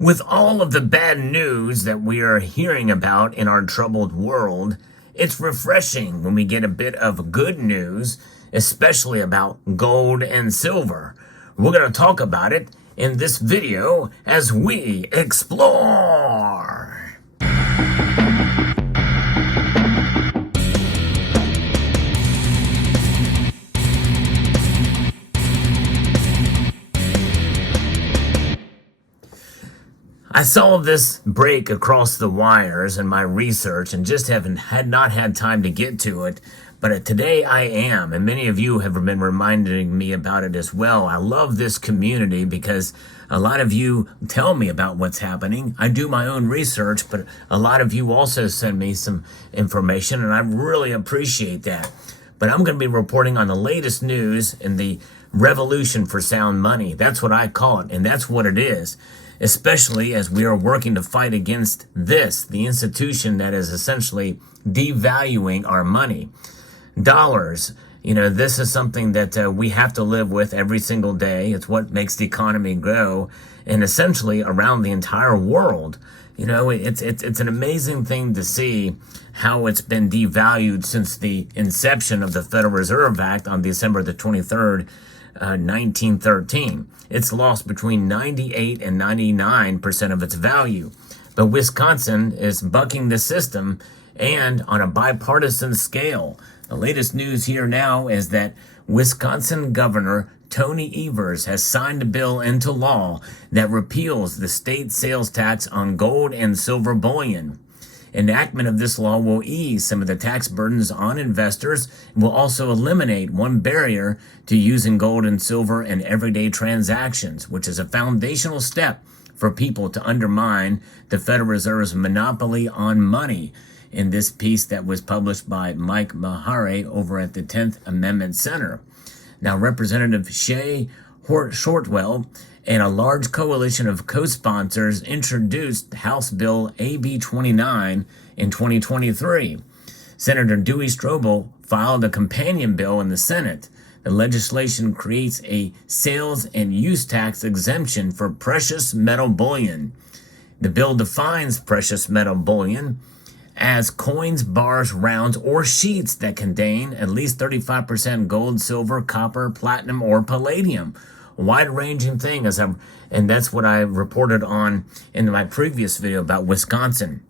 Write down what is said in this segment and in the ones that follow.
With all of the bad news that we are hearing about in our troubled world, it's refreshing when we get a bit of good news, especially about gold and silver. We're going to talk about it in this video as we explore. I saw this break across the wires in my research and just had not had time to get to it. But today I am, and many of you have been reminding me about it as well. I love this community because a lot of you tell me about what's happening. I do my own research, but a lot of you also send me some information, and I really appreciate that. But I'm going to be reporting on the latest news in the revolution for sound money. That's what I call it, and that's what it is. Especially as we are working to fight against this, the institution that is essentially devaluing our money. Dollars, this is something that we have to live with every single day. It's what makes the economy grow, and essentially around the entire world. It's an amazing thing to see how it's been devalued since the inception of the Federal Reserve Act on December the 23rd, 1913. It's lost between 98 and 99% of its value. But Wisconsin is bucking the system and on a bipartisan scale. The latest news here now is that Wisconsin Governor Tony Evers has signed a bill into law that repeals the state sales tax on gold and silver bullion. Enactment of this law will ease some of the tax burdens on investors and will also eliminate one barrier to using gold and silver in everyday transactions, which is a foundational step for people to undermine the Federal Reserve's monopoly on money. In this piece that was published by Mike Mahare over at the 10th Amendment Center. Now, Representative Shay Shortwell and a large coalition of co-sponsors introduced House Bill AB 29 in 2023. Senator Dewey Strobel filed a companion bill in the Senate. The legislation creates a sales and use tax exemption for precious metal bullion. The bill defines precious metal bullion as coins, bars, rounds, or sheets that contain at least 35% gold, silver, copper, platinum, or palladium. A wide-ranging thing, and that's what I reported on in my previous video about Wisconsin.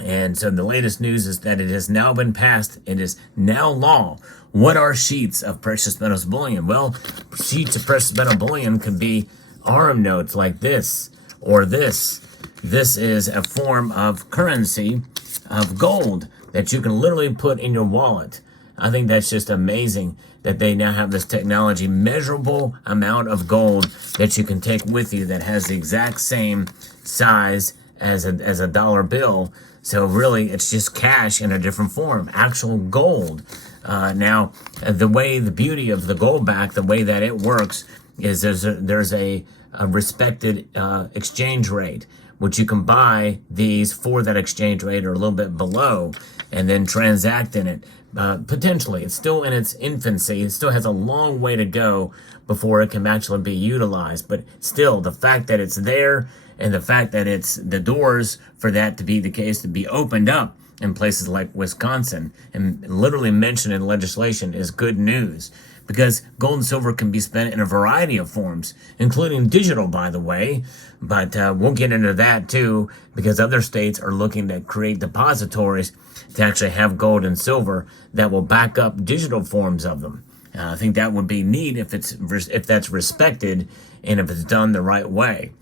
And so the latest news is that it has now been passed. It is now law. What are sheets of precious metals bullion? Well, sheets of precious metal bullion could be arm notes like this or this. This is a form of currency of gold that you can literally put in your wallet. I think that's just amazing that they now have this technology, measurable amount of gold that you can take with you that has the exact same size as a dollar bill. So really, it's just cash in a different form, actual gold. Now, the beauty of the gold back, the way that it works is there's a respected exchange rate, which you can buy these for that exchange rate or a little bit below and then transact in it. Potentially, it's still in its infancy. It still has a long way to go before it can actually be utilized. But still, the fact that it's there and the fact that it's the doors for that to be the case, to be opened up in places like Wisconsin and literally mentioned in legislation is good news. Because gold and silver can be spent in a variety of forms, including digital, by the way. But we'll get into that too, because other states are looking to create depositories to actually have gold and silver that will back up digital forms of them. I think that would be neat if that's respected and if it's done the right way.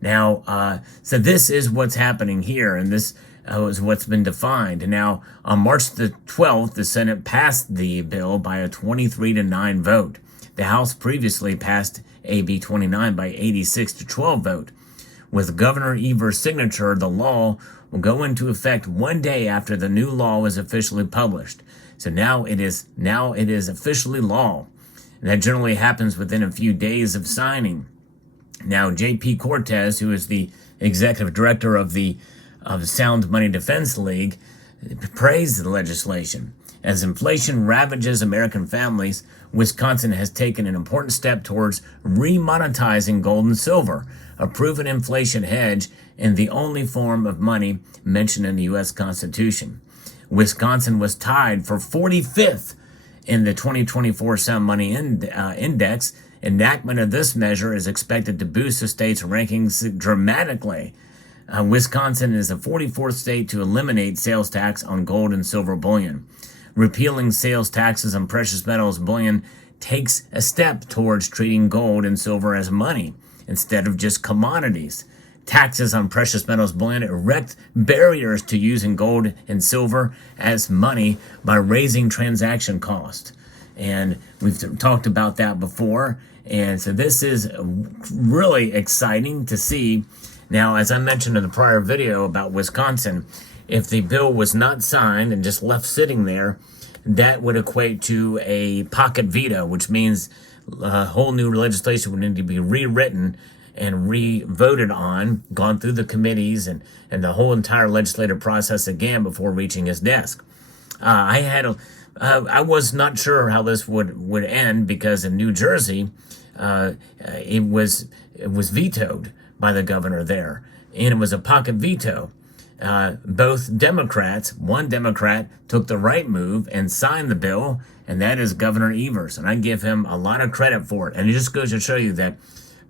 Now, so this is what's happening here, and this is what's been defined. Now, on March the 12th, the Senate passed the bill by a 23-9 vote. The House previously passed AB 29 by 86-12 vote. With Governor Evers' signature, the law will go into effect one day after the new law is officially published. So now it is officially law. And that generally happens within a few days of signing. Now, J.P. Cortez, who is the executive director of the Sound Money Defense League, praised the legislation As inflation ravages American families, Wisconsin has taken an important step towards remonetizing gold and silver, a proven inflation hedge and the only form of money mentioned in the U.S. Constitution. Wisconsin was tied for 45th in the 2024 Sound Money Index. Enactment of this measure is expected to boost the state's rankings dramatically. Wisconsin is the 44th state to eliminate sales tax on gold and silver bullion. Repealing sales taxes on precious metals bullion takes a step towards treating gold and silver as money instead of just commodities. Taxes on precious metals bullion erect barriers to using gold and silver as money by raising transaction cost. And we've talked about that before. And so this is really exciting to see. Now, as I mentioned in the prior video about Wisconsin, if the bill was not signed and just left sitting there, that would equate to a pocket veto, which means a whole new legislation would need to be rewritten and re-voted on, gone through the committees and the whole entire legislative process again before reaching his desk. I was not sure how this would end because in New Jersey, it was vetoed by the governor there, and it was a pocket veto. Both Democrats, one Democrat took the right move and signed the bill, and that is Governor Evers, and I give him a lot of credit for it. And it just goes to show you that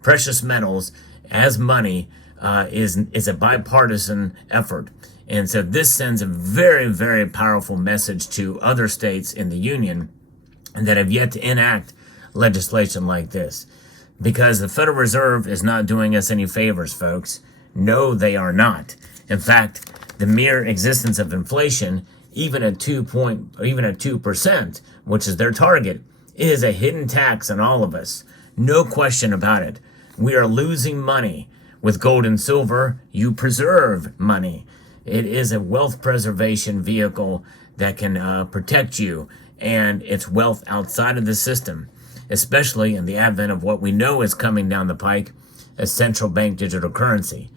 precious metals as money is a bipartisan effort. And so this sends a very, very powerful message to other states in the union that have yet to enact legislation like this. Because the Federal Reserve is not doing us any favors, folks. No, they are not. In fact, the mere existence of inflation, even at 2%, which is their target, is a hidden tax on all of us. No question about it. We are losing money. With gold and silver, you preserve money. It is a wealth preservation vehicle that can protect you and its wealth outside of the system, especially in the advent of what we know is coming down the pike, a central bank digital currency.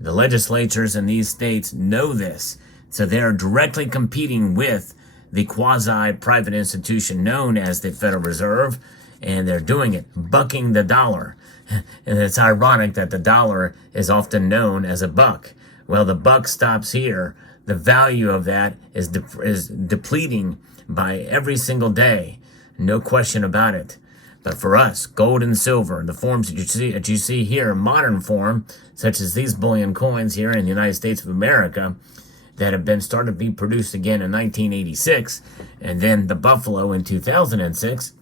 The legislatures in these states know this, so they are directly competing with the quasi-private institution known as the Federal Reserve, and they're doing it, bucking the dollar. And it's ironic that the dollar is often known as a buck. Well, the buck stops here. The value of that is depleting by every single day. No question about it. But for us, gold and silver, the forms that you see here, modern form, such as these bullion coins here in the United States of America, that have been started to be produced again in 1986, and then the buffalo in 2006,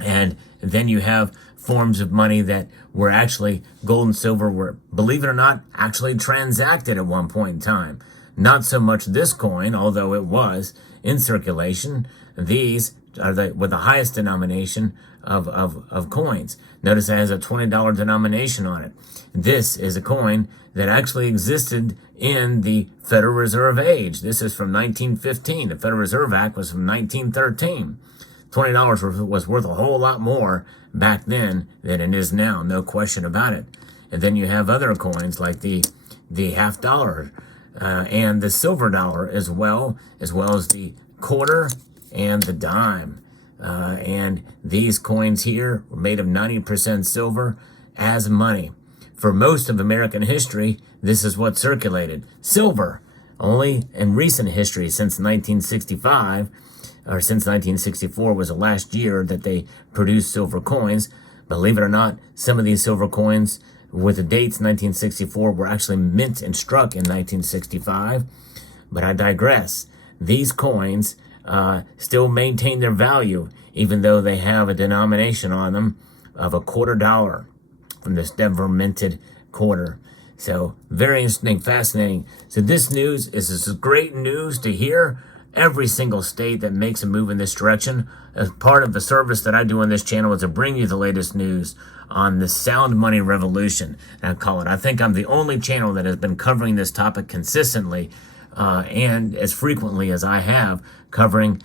and then you have forms of money that were actually gold and silver were, believe it or not, actually transacted at one point in time. Not so much this coin, although it was in circulation. These are with the highest denomination of coins. Notice it has a $20 denomination on it. This is a coin that actually existed in the Federal Reserve age. This is from 1915. The Federal Reserve Act was from 1913. $20 was worth a whole lot more back then than it is now, no question about it. And then you have other coins like the half dollar and the silver dollar as well as the quarter and the dime. And these coins here were made of 90% silver as money. For most of American history, this is what circulated. Silver, only in recent history since 1965, or since 1964 was the last year that they produced silver coins. Believe it or not, some of these silver coins with the dates 1964 were actually mint and struck in 1965. But I digress. These coins still maintain their value, even though they have a denomination on them of a $quarter from this Denver minted quarter. So very interesting, fascinating. So this news is great news to hear. Every single state that makes a move in this direction, as part of the service that I do on this channel, is to bring you the latest news on the sound money revolution, I call it. I think I'm the only channel that has been covering this topic consistently and as frequently as I have, covering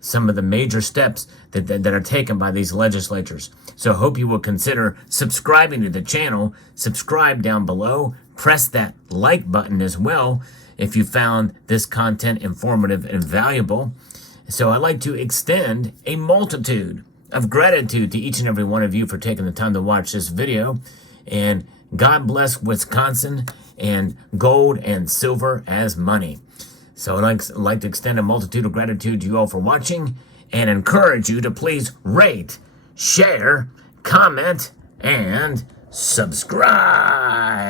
some of the major steps that are taken by these legislatures. So I hope you will consider subscribing to the channel. Subscribe down below. Press that like button as well if you found this content informative and valuable. So I'd like to extend a multitude of gratitude to each and every one of you for taking the time to watch this video. And God bless Wisconsin, and gold and silver as money. So I'd like to extend a multitude of gratitude to you all for watching, and encourage you to please rate, share, comment, and subscribe.